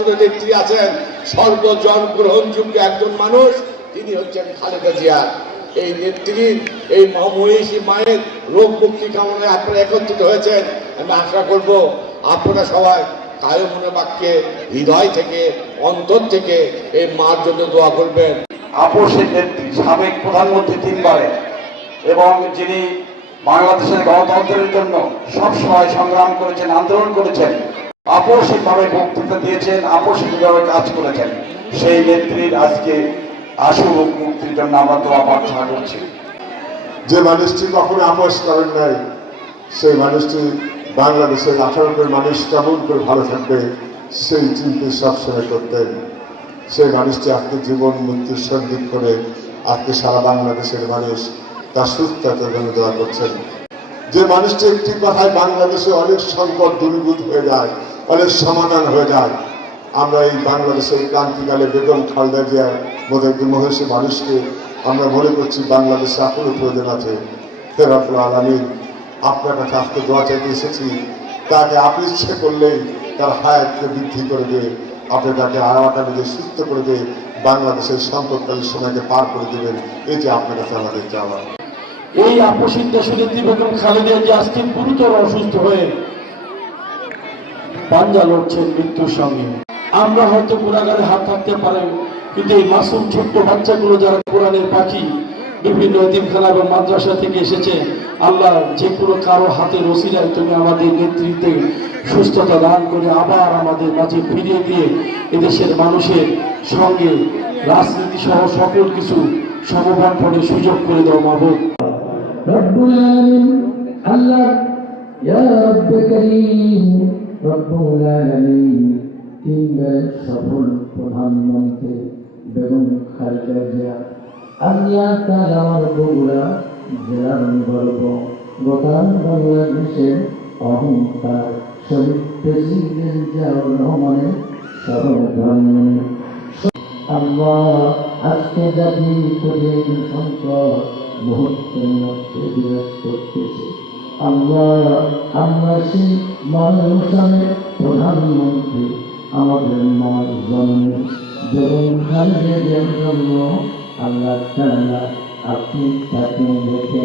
নির্বাচনের নেত্রী আছেন সর্বজন গ্রহণযোগ্য একজন মানুষ, তিনি হচ্ছেন খালেদা জিয়া। এই নেত্রীর এই মহিষী মায়ের রোগ মুক্তি কামনায় আপনারা একত্রিত হয়েছেন। আমি আশা করব আপনারা সবাই কায় মনে বাক্যে হৃদয় থেকে অন্তর থেকে এই মার জন্য দোয়া করবেন। আপোষের নেত্রী, সাবেক প্রধানমন্ত্রী তিনবারে, এবং যিনি বাংলাদেশের গণতন্ত্রের জন্য সবসময় সংগ্রাম করেছেন, আন্দোলন করেছেন, আপোষহীনভাবে বক্তৃতা দিয়েছেন, আপোষহীনভাবে কাজ করেছেন, সেই নেত্রীর আজকে আশু রোগ মুক্তির জন্য আমরা দোয়া প্রার্থনা করছি। যে মানুষটি কখনো আপোষ করেন নাই, সেই মানুষটি বাংলাদেশের 18 কোটি মানুষ কেমন করে ভালো থাকবে সেই চিন্তা সবসময় করতেন। সেই মানুষটি আজকে জীবন মৃত্যুর সঙ্গীত করে আজকে সারা বাংলাদেশের মানুষ তার সুস্থতার জন্য দোয়া করছেন। যে মানুষটি একটি কথায় বাংলাদেশে অনেক সংকট দূরীভূত হয়ে যায়, অনেক সমাধান হয়ে যায়। আমরা এই বাংলাদেশের ক্রান্তিকালে বেগম খালেদা জিয়ার মতো একজন মহিষী মানুষকে আমরা মনে করছি বাংলাদেশে এখনো প্রয়োজন আছে। হে রব্বুল আলামিন, আপনার কাছে আজকে দোয়া চাইতে এসেছি, তাকে আপনি ইচ্ছে করলেই তার হায়াতকে বৃদ্ধি করে দিয়ে আপনি তাকে আগামী দিয়ে সুস্থ করে দিয়ে বাংলাদেশের সংকটকালীন সময়কে পার করে দেবেন, এই যে আপনার কাছে আমাদের চাওয়া। এই আপোষহীন দেশনেত্রী বেগম খালেদা জিয়া আজকে গুরুতর অসুস্থ হয়ে পাঞ্জা লড়ছেন মৃত্যুর সঙ্গে। আমরা হয়তো গুণাগারে হাত থাকতে পারে, কিন্তু এই মাসুম ছোট্ট বাচ্চাগুলো যারা কোরআনের পাখি বিভিন্ন এতিমখানা এবং মাদ্রাসা থেকে এসেছে, আল্লাহ যে কোনো কারো হাতের ওসিলায় তুমি আমাদের নেতৃত্বে সুস্থতা দান করে আবার আমাদের মাঝে ফিরিয়ে দিয়ে এদেশের মানুষের সঙ্গে রাজনীতি সহ সকল কিছু সমবন্টনের সুযোগ করে দাও মাবুদ। রব্বুল আলামিন আল্লাহ, ইয়া রব্বে কারীম, রব্বুল আলামিন তিনবার সফল প্রধানমন্ত্রী বেগম খালেদা জিয়া আল্লাহ তাআলা আমার বগুড়া জেলার গর্ব, গোটা বাংলাদেশের অহংকার শহীদ প্রেসিডেন্ট জিয়াউর রহমানের সহধর্মী আল্লাহ, আজকে জাতি কঠিন সংকট মুহূর্তের মধ্যে বিরাজ করতেছে। আল্লাহ, আমরা সেই মানুষের প্রধানমন্ত্রী আমাদের মার জন্ম বেগম খালেদা জিয়ার জন্য আল্লাহ তাআলা আপনি তাকে দেখে